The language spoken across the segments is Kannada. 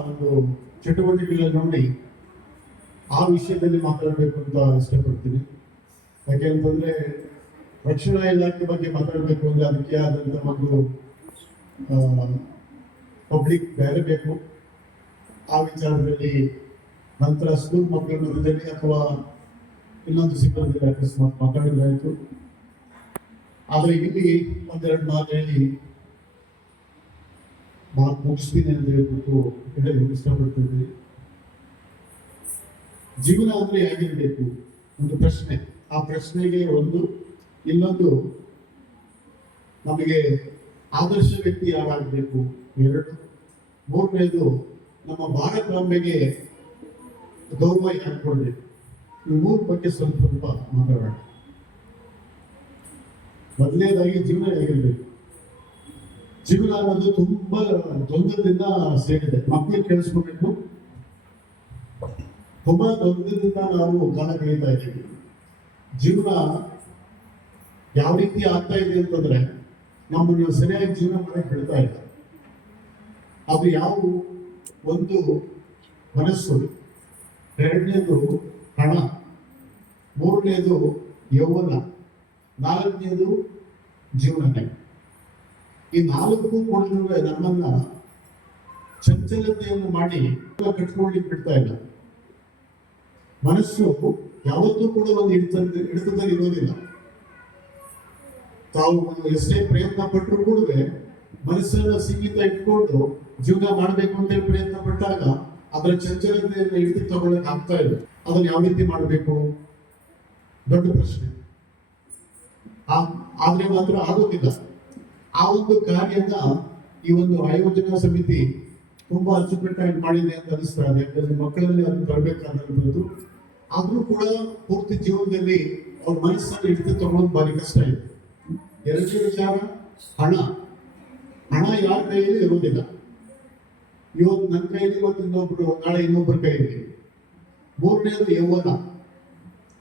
ಒಂದು ಚಟುವಟಿಕೆಗಳನ್ನು ನೋಡಿ ಆ ವಿಷಯದಲ್ಲಿ ಮಾತಾಡಬೇಕು ಅಂತ ಇಷ್ಟಪಡ್ತೀನಿ. ಯಾಕೆ ಅಂತಂದ್ರೆ ರಕ್ಷಣಾ ಇಲಾಖೆ ಬಗ್ಗೆ ಮಾತಾಡಬೇಕು ಅಂದ್ರೆ ಅದಕ್ಕೆ ಆದಂತ ಒಂದು ಪಬ್ಲಿಕ್ ಬೇರೆ ಬೇಕು. ಆ ವಿಚಾರದಲ್ಲಿ ನಂತರ ಸ್ಕೂಲ್ ಮಕ್ಕಳ ಮಧ್ಯದಲ್ಲಿ ಅಥವಾ ಇನ್ನೊಂದು ಸಿಬ್ಬಂದಿ ಅಕಸ್ಮಾತ್ ಮಾತಾಡಿದ್ರಾಯ್ತು. ಆದರೆ ಇಲ್ಲಿ ಒಂದೆರಡು ಮಾತು ಹೇಳಿ ಮಾತು ಮುಗಿಸ್ತೀನಿ ಅಂತ ಹೇಳ್ಬಿಟ್ಟು ಹೇಳಲು ಇಷ್ಟಪಡ್ತಿದ್ವಿ. ಜೀವನ ಅಂದ್ರೆ ಹೇಗಿರ್ಬೇಕು ಒಂದು ಪ್ರಶ್ನೆ. ಆ ಪ್ರಶ್ನೆಗೆ ಇನ್ನೊಂದು ನಮಗೆ ಆದರ್ಶ ವ್ಯಕ್ತಿ ಯಾರಾಗಬೇಕು, ಎರಡು. ಮೂರನೇದು ನಮ್ಮ ಭಾರತಾಂಬೆಗೆ ಗೌರವ ಯಾಕೆ ಕೊಡಬೇಕು. ಈ ಮೂರು ಬಗ್ಗೆ ಸ್ವಲ್ಪ ಮಾತಾಡೋಣ. ಮೊದಲನೇದಾಗಿ ಜೀವನ ಹೇಗಿರ್ಬೇಕು. ಜೀವನ ಅನ್ನೋದು ತುಂಬಾ ದ್ವಂದ್ವದಿಂದ ಸೇರಿದೆ. ಮಕ್ಕಳು ಕೇಳಿಸ್ಕೋಬೇಕು, ತುಂಬಾ ದ್ವಂದ್ವದಿಂದ ನಾವು ಕಾಲ ಕಳೀತಾ ಇದ್ದೀವಿ. ಜೀವನ ಯಾವ ರೀತಿ ಆಗ್ತಾ ಇದೆ ಅಂತಂದ್ರೆ ನಮ್ಮನ್ನು ಸರಿಯಾಗಿ ಜೀವನ ಮಾಡಕ್ಕೆ ಬಿಡ್ತಾ ಇಲ್ಲ. ಅದು ಯಾವ ಒಂದು ಮನಸ್ಸು, ಎರಡನೇದು ಹಣ, ಮೂರನೇದು ಯೌವನ, ನಾಲ್ಕನೇದು ಜೀವನ. ಈ ನಾಲ್ಕು ಕೂಡ ನಮ್ಮನ್ನ ಚಂಚಲತೆಯನ್ನು ಮಾಡಿ ಕಟ್ಕೊಳ್ಳಿಕ್ಕೆ ಬಿಡ್ತಾ ಇಲ್ಲ. ಮನಸ್ಸು ಯಾವತ್ತೂ ಕೂಡ ಒಂದು ಹಿಡಿತದಲ್ಲಿ ಇರೋದಿಲ್ಲ. ತಾವು ಎಷ್ಟೇ ಪ್ರಯತ್ನ ಪಟ್ಟರು ಕೂಡ ಮನಸ್ಸನ್ನ ಸೀಮಿತ ಇಟ್ಕೊಂಡು ಜೀವನ ಮಾಡಬೇಕು ಅಂತ ಹೇಳಿ ಪ್ರಯತ್ನ ಪಟ್ಟಾಗ ಅದರ ಚಂಚಲತೆಯನ್ನು ಹಿಡಿದು ತಗೊಳ್ಳಕ್ ಆಗ್ತಾ ಇಲ್ಲ. ಅದನ್ನ ಯಾವ ರೀತಿ ಮಾಡಬೇಕು ದೊಡ್ಡ ಪ್ರಶ್ನೆ. ಆದ್ರೆ ಮಾತ್ರ ಆಗೋದಿಲ್ಲ. ಆ ಒಂದು ಕಾರ್ಯನ ಈ ಒಂದು ಆಯೋಜನಾ ಸಮಿತಿ ತುಂಬಾ ಅಚ್ಚುಕಟ್ಟಾಗಿ ಮಾಡಿದೆ ಅಂತ ಅನಿಸ್ತಾ ಇದೆ. ಯಾಕಂದ್ರೆ ಮಕ್ಕಳಲ್ಲಿ ಅದನ್ನು ತರಬೇಕಾದಂಥದ್ದು. ಆದ್ರೂ ಕೂಡ ಪೂರ್ತಿ ಜೀವನದಲ್ಲಿ ಅವ್ರ ಮನಸ್ಸನ್ನು ಹಿಡಿದು ತಗೊಳ್ಳೋದು ಭಾರಿ ಕಷ್ಟ ಇದೆ. ಎರಡನೇ ವಿಚಾರ ಹಣ. ಹಣ ಯಾರ ಕೈಯಲ್ಲಿ ಇರುವುದಿಲ್ಲ. ಇವತ್ತು ನನ್ನ ಕೈಯಲ್ಲಿ, ಇವತ್ತು ಇನ್ನೊಬ್ರು, ನಾಳೆ ಇನ್ನೊಬ್ಬರ ಕೈಯಲ್ಲಿ. ಮೂರನೇದು ಯೌವನ.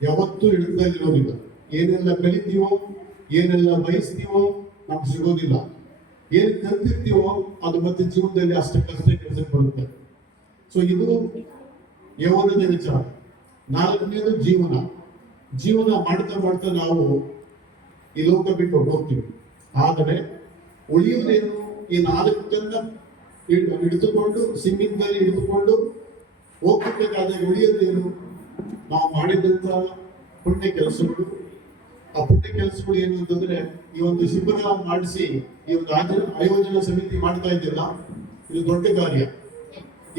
ಯಾವತ್ತೂ ಹಿಡಿತದಲ್ಲಿ ಇರೋದಿಲ್ಲ. ಏನೆಲ್ಲ ಕಲಿತೀವೋ, ಏನೆಲ್ಲ ಬಯಸ್ತೀವೋ ನಮ್ಗೆ ಸಿಗೋದಿಲ್ಲ. ಏನು ಕಲ್ತಿರ್ತೀವೋ ಅದು ಮತ್ತೆ ಜೀವನದಲ್ಲಿ ಅಷ್ಟಕ್ಕಷ್ಟೇ ಕೆಲಸಕ್ಕೆ ಬರುತ್ತೆ. ಸೊ ಇದು ಯೌವನದ ವಿಚಾರ. ನಾಲ್ಕನೇದು ಜೀವನ. ಜೀವನ ಮಾಡ್ತಾ ಮಾಡ್ತಾ ನಾವು ಈ ಲೋಕ ಬಿಟ್ಟು ಹೋಗ್ತೀವಿ. ಆದರೆ ಉಳಿಯುವುದೇನು? ಈ ನಾಲ್ಕನ್ನ ಹಿಡಿದುಕೊಂಡು ಸೀಮಿತದಲ್ಲಿ ಹಿಡಿದುಕೊಂಡು ಹೋಗ್ತಿರ್ಬೇಕಾದ್ರೆ ಉಳಿಯೋದೇನು? ನಾವು ಮಾಡಿದಂತ ಪುಣ್ಯ ಕೆಲಸಗಳು. ಆ ಪುಣ್ಯ ಕೆಲಸಗಳು ಏನು ಅಂತಂದ್ರೆ ಈ ಒಂದು ಶಿಬಿರ ಮಾಡಿಸಿ ಈ ಒಂದು ಆಯೋಜನಾ ಸಮಿತಿ ಮಾಡ್ತಾ ಇದ್ದಿಲ್ಲ, ಇದು ದೊಡ್ಡ ಕಾರ್ಯ.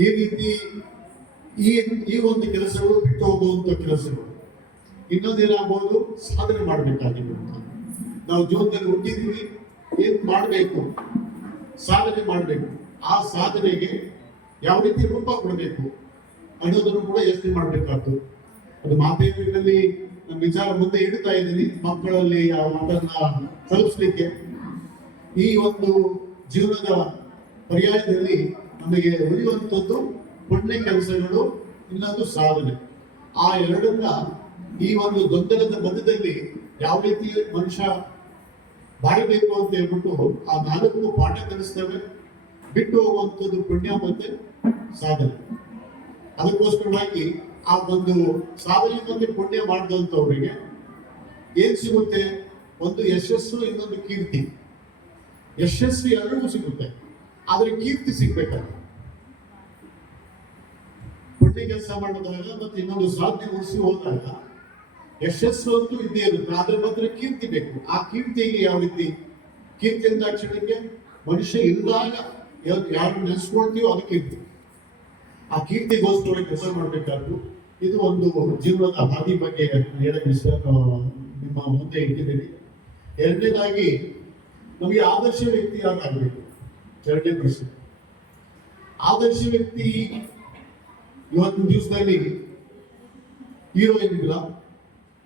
ಈ ರೀತಿ ಈ ಒಂದು ಕೆಲಸಗಳು ಬಿಟ್ಟು ಹೋಗುವಂತ ಕೆಲಸಗಳು. ಇನ್ನೊಂದೇನಾಗಬಹುದು, ಸಾಧನೆ ಮಾಡಬೇಕಾಗಿದೆ. ನಾವು ಜೀವನದಲ್ಲಿ ಹುಟ್ಟಿದ್ವಿ, ಏನ್ ಮಾಡಬೇಕು, ಸಾಧನೆ ಮಾಡಬೇಕು. ಆ ಸಾಧನೆಗೆ ಯಾವ ರೀತಿ ರೂಪ ಕೊಡಬೇಕು ಅನ್ನೋದನ್ನು ಕೂಡ ಯೋಚನೆ ಮಾಡಬೇಕಾಗ್ತದೆ. ಅದು ಮಾಧ್ಯಮಗಳಲ್ಲಿ ನಮ್ಮ ವಿಚಾರ ಮುಂದೆ ಇಡ್ತಾ ಇದ್ದೀನಿ, ಮಕ್ಕಳಲ್ಲಿ ಆ ಮಾತನ್ನ ತಲುಪಿಸ್ಲಿಕ್ಕೆ. ಈ ಒಂದು ಜೀವನದ ಪರ್ಯಾಯದಲ್ಲಿ ನಮಗೆ ಉಳಿಯುವಂಥದ್ದು ಪುಣ್ಯ ಕೆಲಸಗಳು, ಇನ್ನೊಂದು ಸಾಧನೆ. ಆ ಎರಡನ್ನ ಈ ಒಂದು ಗೊಂದಲದ ಮಧ್ಯದಲ್ಲಿ ಯಾವ ರೀತಿ ಮನುಷ್ಯ ಬಾಳಬೇಕು ಅಂತ ಹೇಳ್ಬಿಟ್ಟು ಆ ನಾಲ್ಕು ಪಾಠ ಕಲಿಸ್ತೇವೆ. ಬಿಟ್ಟು ಹೋಗುವಂಥದ್ದು ಪುಣ್ಯ ಮತ್ತೆ ಸಾಧನೆ. ಅದಕ್ಕೋಸ್ಕರವಾಗಿ ಆ ಒಂದು ಸಾಧನೆ ಮತ್ತೆ ಪುಣ್ಯ ಮಾಡಿದಂಥವ್ರಿಗೆ ಏನ್ ಸಿಗುತ್ತೆ? ಒಂದು ಯಶಸ್ಸು, ಇನ್ನೊಂದು ಕೀರ್ತಿ. ಯಶಸ್ವಿ ಎರಡೂ ಸಿಗುತ್ತೆ, ಆದ್ರೆ ಕೀರ್ತಿ ಸಿಗ್ಬೇಕಲ್ಲ. ಪುಣ್ಯ ಕೆಲಸ ಮಾಡಿದಾಗ ಮತ್ತೆ ಇನ್ನೊಂದು ಸಾಧನೆ ಉಳಿಸಿ ಹೋದಾಗ ಯಶಸ್ಸು ಅಂತೂ ಇದ್ದೇ ಇರುತ್ತೆ, ಆದ್ರೆ ಮಾತ್ರ ಕೀರ್ತಿ ಬೇಕು. ಆ ಕೀರ್ತಿಗೆ ಯಾವ ರೀತಿ? ಕೀರ್ತಿ ಅಂತ ಕ್ಷಣಕ್ಕೆ ಮನುಷ್ಯ ಇಲ್ದಾಗ ಯಾರು ನೆನೆಸ್ಕೊಳ್ತೀವೋ ಅದು ಕೀರ್ತಿ. ಆ ಕೀರ್ತಿಗೋಸ್ಕರ ಕೆಲಸ ಮಾಡಬೇಕಾದ್ರು. ಇದು ಒಂದು ಜೀವನದ ಹಾದಿ ಬಗ್ಗೆ ಹೇಳಕ್ಕೆ ನಿಮ್ಮ ಮುಂದೆ ಇಟ್ಟಿದ್ದೀರಿ. ಎರಡನೇದಾಗಿ ನಮಗೆ ಆದರ್ಶ ವ್ಯಕ್ತಿ ಯಾರಾಗಬೇಕು? ಎರಡನೇ ಪ್ರಶ್ನೆ. ಆದರ್ಶ ವ್ಯಕ್ತಿ ಇವತ್ತಿನ ದಿವಸದಲ್ಲಿ ಹೀರೋಯಿನ್ ಇಲ್ಲ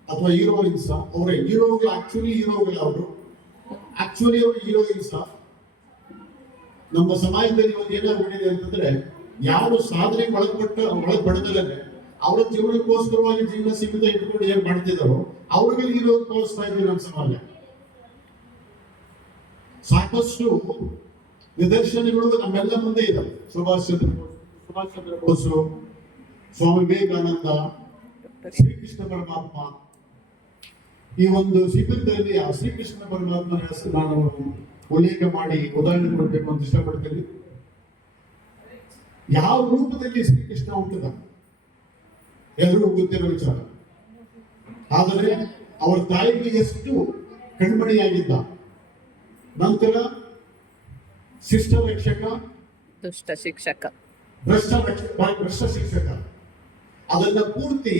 ಅಥವಾ ಹೀರೋಯಿನ್ಸ. ಅವರೇ ಹೀರೋಗಳು, ಆಕ್ಚುಲಿ ಹೀರೋಗಳು ಅವರು. ಆಕ್ಚುಲಿ ಅವರು ಹೀರೋಯಿನ್ಸ. ನಮ್ಮ ಸಮಾಜದಲ್ಲಿ ಇವತ್ತು ಏನಾಗ್ಬಿಟ್ಟಿದೆ ಅಂತಂದ್ರೆ, ಯಾರು ಸಾಧನೆ ಒಳಪಡದಲ್ಲೇ ಅವರ ಜೀವನಕ್ಕೋಸ್ಕರವಾಗಿ ಜೀವನ ಸೀಮಿತ ಇಟ್ಕೊಂಡು ಏನ್ ಮಾಡ್ತಿದ್ದಾರೋ ಅವ್ರಿಗೆ ಹೀರೋ ತೋರಿಸ್ತಾ ಇದ್ವಿ ನಮ್ಮ ಸಮಾಜ. ಸಾಕಷ್ಟು ನಿದರ್ಶನಗಳು ನಮ್ಮೆಲ್ಲ ಮುಂದೆ ಇದ್ದಾವೆ. ಸುಭಾಷ್ ಚಂದ್ರ ಬೋಸ್, ಸುಭಾಷ್ ಚಂದ್ರ ಬೋಸು, ಸ್ವಾಮಿ ವಿವೇಕಾನಂದ, ಶ್ರೀಕೃಷ್ಣ ಪರಮಾತ್ಮ. ಈ ಒಂದು ಶಿಬಿರದಲ್ಲಿ ಆ ಶ್ರೀಕೃಷ್ಣ ಪರಮಾತ್ಮನ ಹೆಸರು ನಾನು ಉಲ್ಲೇಖ ಮಾಡಿ ಉದಾಹರಣೆ ಕೊಡಬೇಕು ಅಂತ ಇಷ್ಟಪಡ್ತೇನೆ. ಯಾವ ರೂಪದಲ್ಲಿ ಶ್ರೀಕೃಷ್ಣ ಹುಟ್ಟಿದ ಎಲ್ಲರಿಗೂ ಗೊತ್ತಿರೋ ವಿಚಾರ. ಆದರೆ ಅವರ ತಾಯಿಗೆ ಎಷ್ಟು ಕಣ್ಮಣಿಯಾಗಿದ್ದ. ನಂತರ ಶಿಷ್ಟ ರಕ್ಷಕ, ದುಷ್ಟ ಶಿಕ್ಷಕ, ಭ್ರಷ್ಟ ಶಿಕ್ಷಕ, ಅದನ್ನ ಪೂರ್ತಿ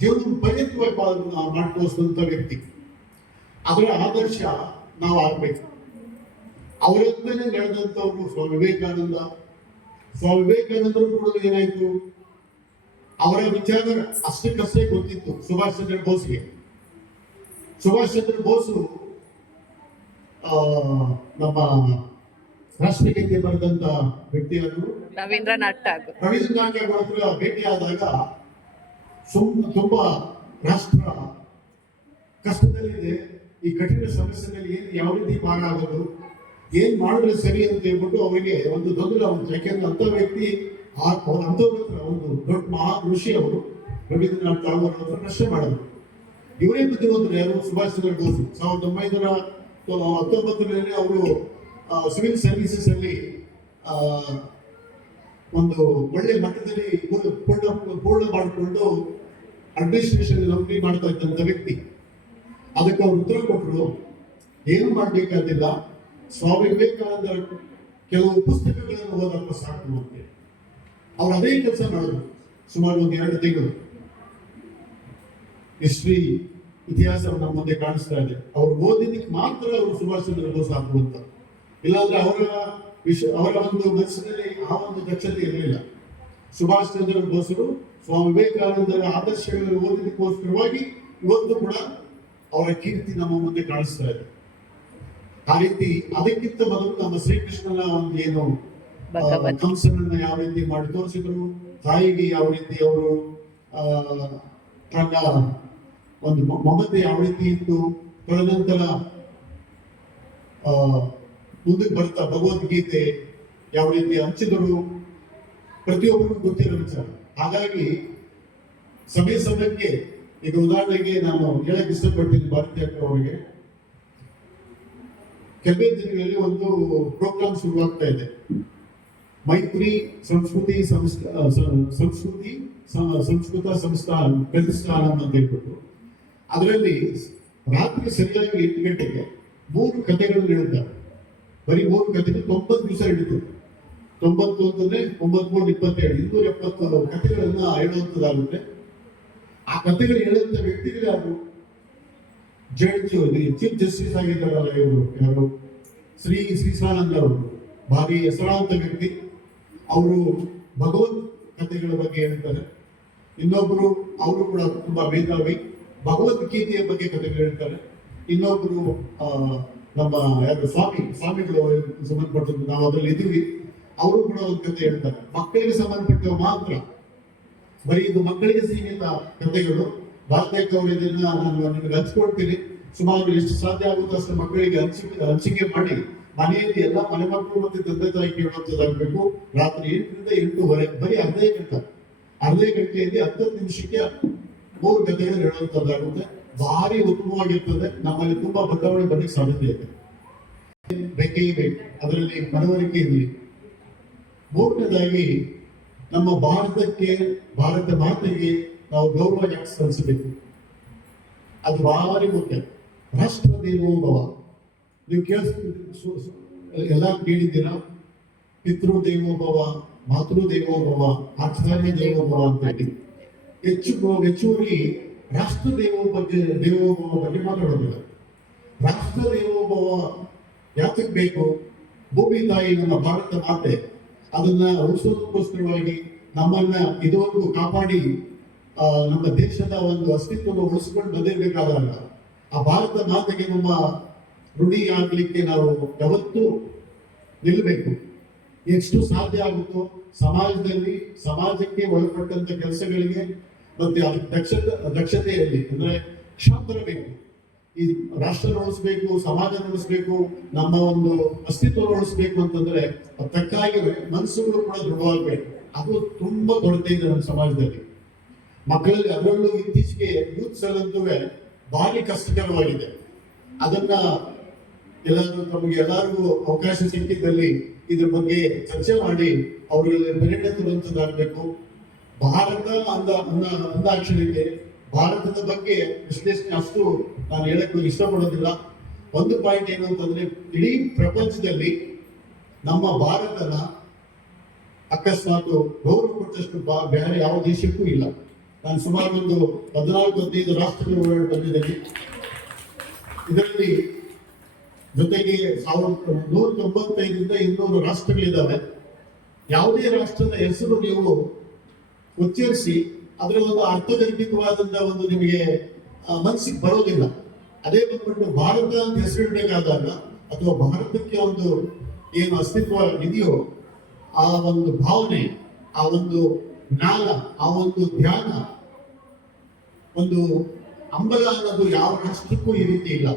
ಜೀವನ ಪರ್ಯಂತವಾಗಿ ಮಾಡ್ಕೋಸುವಂತ ವ್ಯಕ್ತಿ. ಅದರ ಆದರ್ಶ ನಾವು ಆಗ್ಬೇಕು. ಅವರಂತಾನೆ ನಡೆದಂತವ್ರು ಸ್ವಾಮಿ ವಿವೇಕಾನಂದ. ಸ್ವಾಮಿ ವಿವೇಕಾನಂದರು ಕೂಡ ಏನಾಯ್ತು, ಅವರ ವಿಚಾರ ಅಷ್ಟಕ್ಕಷ್ಟೇ ಗೊತ್ತಿತ್ತು ಸುಭಾಷ್ ಚಂದ್ರ ಬೋಸ್ಗೆ. ಸುಭಾಷ್ ಚಂದ್ರ ಬೋಸು ನಮ್ಮ ರಾಷ್ಟ್ರಗೀತೆ ಬರೆದಂತ ವ್ಯಕ್ತಿಯಾದರು. ರವೀಂದ್ರನಾಥ್ ಠಾಗೂರ್ ಹತ್ರ ಭೇಟಿಯಾದಾಗ ತುಂಬಾ ರಾಷ್ಟ್ರ ಕಷ್ಟದಲ್ಲಿದೆ, ಈ ಕಠಿಣ ಸಮಸ್ಯೆಯಲ್ಲಿ ಯಾವ ರೀತಿ ಪಾರ ಆಗೋದು, ಏನ್ ಮಾಡಿದ್ರೆ ಸರಿ ಅಂತ ಹೇಳ್ಬಿಟ್ಟು ಅವರಿಗೆ ಒಂದು ಗೊಂದಲ ಉಂಟು. ಯಾಕೆಂದ್ರೆ ಅಂತ ವ್ಯಕ್ತಿ ಅಂತವ್ರ ಹತ್ರ ಒಂದು ದೊಡ್ಡ ಮಹಾ ಋಷಿ ಅವರು ರವೀಂದ್ರನಾಥ್ ಠಾಗೂರ್ ಹತ್ರ ಪ್ರಶ್ನೆ ಮಾಡಿದ್ರು. ಇವರೇ ಬುದ್ಧಿವಂತರು ಯಾರು? ಸುಭಾಷ್ ಚಂದ್ರ ಬೋಸ್. 1919ರಲ್ಲಿ ಅವರು ಸಿವಿಲ್ ಸರ್ವಿಸಸ್ ಅಲ್ಲಿ ಒಂದು ಒಳ್ಳೆ ಮಟ್ಟದಲ್ಲಿ ಪೂರ್ಣ ಮಾಡಿಕೊಂಡು ಅಡ್ಮಿನಿಸ್ಟ್ರೇಷನ್ ನೌಕರಿ ಮಾಡ್ತಾ ಇದ್ದಂತ ವ್ಯಕ್ತಿ. ಅದಕ್ಕೆ ಅವರು ಉತ್ತರ ಕೊಟ್ಟರು, ಏನು ಮಾಡಬೇಕಾದಿಲ್ಲ, ಸ್ವಾಮಿ ವಿವೇಕಾನಂದರ ಕೆಲವು ಪುಸ್ತಕಗಳನ್ನು ಓದಕ್ಕೆ ಸಾಕು ಅಂತೆ. ಅವ್ರು ಅದೇ ಕೆಲಸ ಮಾಡಿದ್ರು ಸುಮಾರು 1-2 ತಿಂಗಳು. ಹಿಸ್ಟ್ರಿ ಇತಿಹಾಸವನ್ನು ನಮ್ಮ ಮುಂದೆ ಕಾಣಿಸ್ತಾ ಇದೆ. ಅವ್ರು ಓದಿದ್ದಕ್ಕೆ ಮಾತ್ರ ಅವರು ಸುಭಾಷ್ ಚಂದ್ರ ಬೋಸ್ ಆಗುವಂತ, ಇಲ್ಲಾಂದ್ರೆ ಅವರ ಒಂದು ಮನಸ್ಸಿನಲ್ಲಿ ಆ ಒಂದು ದಕ್ಷತೆ ಇರಲಿಲ್ಲ. ಸುಭಾಷ್ ಚಂದ್ರ ಬೋಸರು ಸ್ವಾಮಿ ವಿವೇಕಾನಂದರ ಆದರ್ಶಗಳನ್ನು ಓದಿದಕ್ಕೋಸ್ಕರವಾಗಿ ಇವತ್ತು ಕೂಡ ಅವರ ಕೀರ್ತಿ ನಮ್ಮ ಮುಂದೆ ಕಾಣಿಸ್ತಾ ಇದೆ. ಆ ರೀತಿ ಅದಕ್ಕಿಂತ ಮೊದಲು ನಮ್ಮ ಶ್ರೀಕೃಷ್ಣನ ಒಂದು ಏನು ಕಂಸನನ್ನ ಯಾವ ರೀತಿ ಮಾಡಿ ತೋರಿಸಿದ್ರು, ತಾಯಿಗೆ ಯಾವ ರೀತಿ ಅವರು ಒಂದು ಮಮತೆ ಯಾವ ರೀತಿ ಇತ್ತು, ತದನಂತರ ಮುಂದಕ್ಕೆ ಬರ್ತಾ ಭಗವದ್ಗೀತೆ ಯಾವ ರೀತಿ ಹಂಚಿದರು, ಪ್ರತಿಯೊಬ್ಬರಿಗೂ ಗೊತ್ತಿರೋ ವಿಚಾರ. ಹಾಗಾಗಿ ಸಮಯಕ್ಕೆ ಈಗ ಉದಾಹರಣೆಗೆ ನಾನು ಹೇಳಕ್ ಇಷ್ಟಪಡ್ತೀನಿ ಭಾರತೀಯ ಅವರಿಗೆ, ಕೆಲವೇ ದಿನಗಳಲ್ಲಿ ಒಂದು ಪ್ರೋಗ್ರಾಮ್ ಶುರುವಾಗ್ತಾ ಇದೆ, ಮೈತ್ರಿ ಸಂಸ್ಕೃತ ಸಂಸ್ಥಾನ ಪ್ರತಿಷ್ಠಾನ ಅಂತ ಹೇಳ್ಬಿಟ್ಟು. ಅದರಲ್ಲಿ ರಾತ್ರಿ ಸರಿಯಾಗಿ 8 ಗಂಟೆಗೆ 3 ಕಥೆಗಳನ್ನು ಹೇಳುತ್ತಾರೆ. ಬರೀ 3 ಕಥೆಗಳು 90 ದಿವಸ ಹಿಡಿತು. 90 ಅಂತಂದ್ರೆ 9 3 27 270 ಕಥೆಗಳನ್ನ ಹೇಳುವಂತದ್ದಾಗುತ್ತೆ. ಆ ಕಥೆಗಳು ಹೇಳುವಂತ ವ್ಯಕ್ತಿಗಳು ಯಾರು? ಚೀಫ್ ಜಸ್ಟಿಸ್ ಆಗಿದ್ದಾರಲ್ಲ ಇವರು ಯಾರು, ಶ್ರೀಸಾನಂದ ಅವರು, ಭಾರಿ ಹೆಸರಾಂತ ವ್ಯಕ್ತಿ. ಅವರು ಭಗವದ್ ಕಥೆಗಳ ಬಗ್ಗೆ ಹೇಳ್ತಾರೆ. ಇನ್ನೊಬ್ರು ಅವರು ಕೂಡ ತುಂಬಾ ಮೇಧಾವಿ, ಭಗವದ್ಗೀತೆಯ ಬಗ್ಗೆ ಕಥೆಗಳು ಹೇಳ್ತಾರೆ. ಇನ್ನೊಬ್ರು ನಮ್ಮ ಯಾರು ಸ್ವಾಮಿಗಳು ಸಂಬಂಧಪಟ್ಟದ್ದು, ನಾವು ಅದರಲ್ಲಿ ಇದೀವಿ, ಅವರು ಕೂಡ ಒಂದು ಕಥೆ ಹೇಳ್ತಾರೆ. ಮಕ್ಕಳಿಗೆ ಸಂಬಂಧಪಟ್ಟ ಮಾತ್ರ, ಬರೀ ಇದು ಮಕ್ಕಳಿಗೆ ಸೀಮಿತ ಕಥೆಗಳು. ಭಾರತಕ್ಕೆ ಅವರು ಇದನ್ನ ನಾನು ನಿಮಗೆ ಹಂಚ್ಕೊಡ್ತೀನಿ. ಸುಮಾರು ಎಷ್ಟು ಸಾಧ್ಯ ಆಗುತ್ತೋ ಅಷ್ಟು ಮಕ್ಕಳಿಗೆ ಹಂಚಿಕೆ ಮಾಡಿ ಮನೆಯಲ್ಲಿ ಎಲ್ಲ ಮನೆ ಮಕ್ಕಳು ಮತ್ತೆ ತಂದೆ ತಾಯಿ ಕೇಳುವಂತದ್ದಾಗಬೇಕು. ರಾತ್ರಿ 8ರಿಂದ 8:30 ಬರೀ ಅರ್ಧೇ ಗಂಟೆಯಲ್ಲಿ 10 ನಿಮಿಷಕ್ಕೆ 3 ಕಥೆಗಳು ಹೇಳುವಂತದ್ದಾಗುತ್ತೆ. ಭಾರಿ ಉತ್ತಮವಾಗಿರ್ತದೆ. ನಮ್ಮಲ್ಲಿ ತುಂಬಾ ಬದಲಾವಣೆ ಬರಲಿಕ್ಕೆ ಸಾಧ್ಯತೆ ಇದೆ. ಬೇಕೇ ಬೇಕು, ಅದರಲ್ಲಿ ಮನವರಿಕೆ ಇರಲಿ. 3ನೇದಾಗಿ ನಮ್ಮ ಭಾರತ ಮಾತೆಗೆ ನಾವು ಗೌರವ ಯಾಕೆ ಸಲ್ಲಿಸಬೇಕು, ಅದು ಭಾರಿ ಮುಖ್ಯ. ರಾಷ್ಟ್ರ ದೇವೋಭವ ನೀವು ಎಲ್ಲ ಕೇಳಿದ್ದೀರಾ? ಪಿತೃ ದೇವೋಭವ, ಮಾತೃ ದೇವೋಭವ, ಆಚಾರ್ಯ ದೇವೋಭವ ಅಂತ ಹೇಳಿ ಹೆಚ್ಚುವರಿ ರಾಷ್ಟ್ರ ದೇವೋಭವ ಬಗ್ಗೆ ಮಾತಾಡೋದಿಲ್ಲ. ರಾಷ್ಟ್ರ ದೇವೋಭವ ಯಾತಕ್ಕೆ ಬೇಕು? ಭೂಮಿ ತಾಯಿ ನಮ್ಮ ಭಾರತ ಮಾತೆ, ಅದನ್ನ ಉಳಿಸೋದಕ್ಕೋಸ್ಕರವಾಗಿ ನಮ್ಮನ್ನ ಇದುವರೆಗೂ ಕಾಪಾಡಿ ನಮ್ಮ ದೇಶದ ಒಂದು ಅಸ್ತಿತ್ವವನ್ನು ಉಳಿಸಿಕೊಂಡು ಬಂದಿರಬೇಕಾದಾಗ ಆ ಭಾರತ ಮಾತೆಗೆ ನಮ್ಮ ಋಣಿ ಆಗ್ಲಿಕ್ಕೆ ನಾವು ಯಾವತ್ತೂ ನಿಲ್ಲಬೇಕು. ಎಷ್ಟು ಸಾಧ್ಯ ಆಗುತ್ತೋ ಸಮಾಜಕ್ಕೆ ಒಳಪಟ್ಟಂತ ಕೆಲಸಗಳಿಗೆ ಮತ್ತೆ ದಕ್ಷತೆಯಲ್ಲಿ ಅಂದ್ರೆ ಕ್ಷಾತ್ರ ಬೇಕು. ಈ ರಾಷ್ಟ್ರ ಉಳಿಸ್ಬೇಕು, ಸಮಾಜ ಉಳಿಸ್ಬೇಕು, ನಮ್ಮ ಒಂದು ಅಸ್ತಿತ್ವ ಉಳಿಸ್ಬೇಕು ಅಂತಂದ್ರೆ ತಕ್ಕಾಗಿ ಮನಸ್ಸುಗಳು ಕೂಡ ದೃಢವಾಗಬೇಕು. ಅದು ತುಂಬಾ ಕೊರತೆ ಇದೆ ನಮ್ಮ ಸಮಾಜದಲ್ಲಿ. ಮಕ್ಕಳಲ್ಲಿ ಅದರಲ್ಲೂ ಇತ್ತೀಚೆಗೆ ಯೂತ್ಸ್ ಅಲ್ಲಂತೂ ಭಾರಿ ಕಷ್ಟಕರವಾಗಿದೆ. ಅದನ್ನ ಎಲ್ಲಾದ್ರೂ ತಮಗೆ ಎಲ್ಲರಿಗೂ ಅವಕಾಶ ಸಿಕ್ಕಿದ್ದಲ್ಲಿ ಇದ್ರ ಬಗ್ಗೆ ಚರ್ಚೆ ಮಾಡಿ ಅವರಲ್ಲಿ ಪ್ರೇರಣೆ ತರುವಂತದ್ದಾಗಬೇಕು. ಭಾರತ ಅಂದಾಕ್ಷರಕ್ಕೆ ಭಾರತದ ಬಗ್ಗೆ ವಿಶ್ಲೇಷಣೆ ಅಷ್ಟು ನಾನು ಹೇಳಕ್ಕೆ ಇಷ್ಟಪಡೋದಿಲ್ಲ. ಒಂದು ಪಾಯಿಂಟ್ ಏನು ಅಂತಂದ್ರೆ, ಇಡೀ ಪ್ರಪಂಚದಲ್ಲಿ ನಮ್ಮ ಭಾರತನ ಅಕಸ್ಮಾತ್ ಗೌರವ ಕೊಟ್ಟಷ್ಟು ಬೇರೆ ಯಾವ ದೇಶಕ್ಕೂ ಇಲ್ಲ. ನಾನು ಸುಮಾರು ಒಂದು 14-15 ರಾಷ್ಟ್ರಗಳು ಓಡಾಡಿ ಬಂದಿದ್ದೇನೆ. ಇದರಲ್ಲಿ ಜೊತೆಗೆ 195ರಿಂದ 200 ರಾಷ್ಟ್ರಗಳಿದ್ದಾವೆ. ಯಾವುದೇ ರಾಷ್ಟ್ರದ ಹೆಸರು ನೀವು ಉಚ್ಚರಿಸಿ ಅದರ ಒಂದು ಅರ್ಥಗರ್ಭಿತವಾದಂತ ಒಂದು ನಿಮಗೆ ಮನಸ್ಸಿಗೆ ಬರೋದಿಲ್ಲ. ಅದೇ ಬಂದ್ಬಿಟ್ಟು ಭಾರತ ಅಂತ ಹೆಸರಿಡಬೇಕಾದಾಗ ಅಥವಾ ಭಾರತಕ್ಕೆ ಒಂದು ಏನು ಅಸ್ತಿತ್ವ ಇದೆಯೋ ಆ ಒಂದು ಭಾವನೆ, ಆ ಒಂದು ಜ್ಞಾನ, ಆ ಒಂದು ಧ್ಯಾನ, ಒಂದು ಅಂಬಲ ಅನ್ನೋದು ಯಾವ ರಾಷ್ಟ್ರಕ್ಕೂ ಈ ರೀತಿ ಇಲ್ಲ.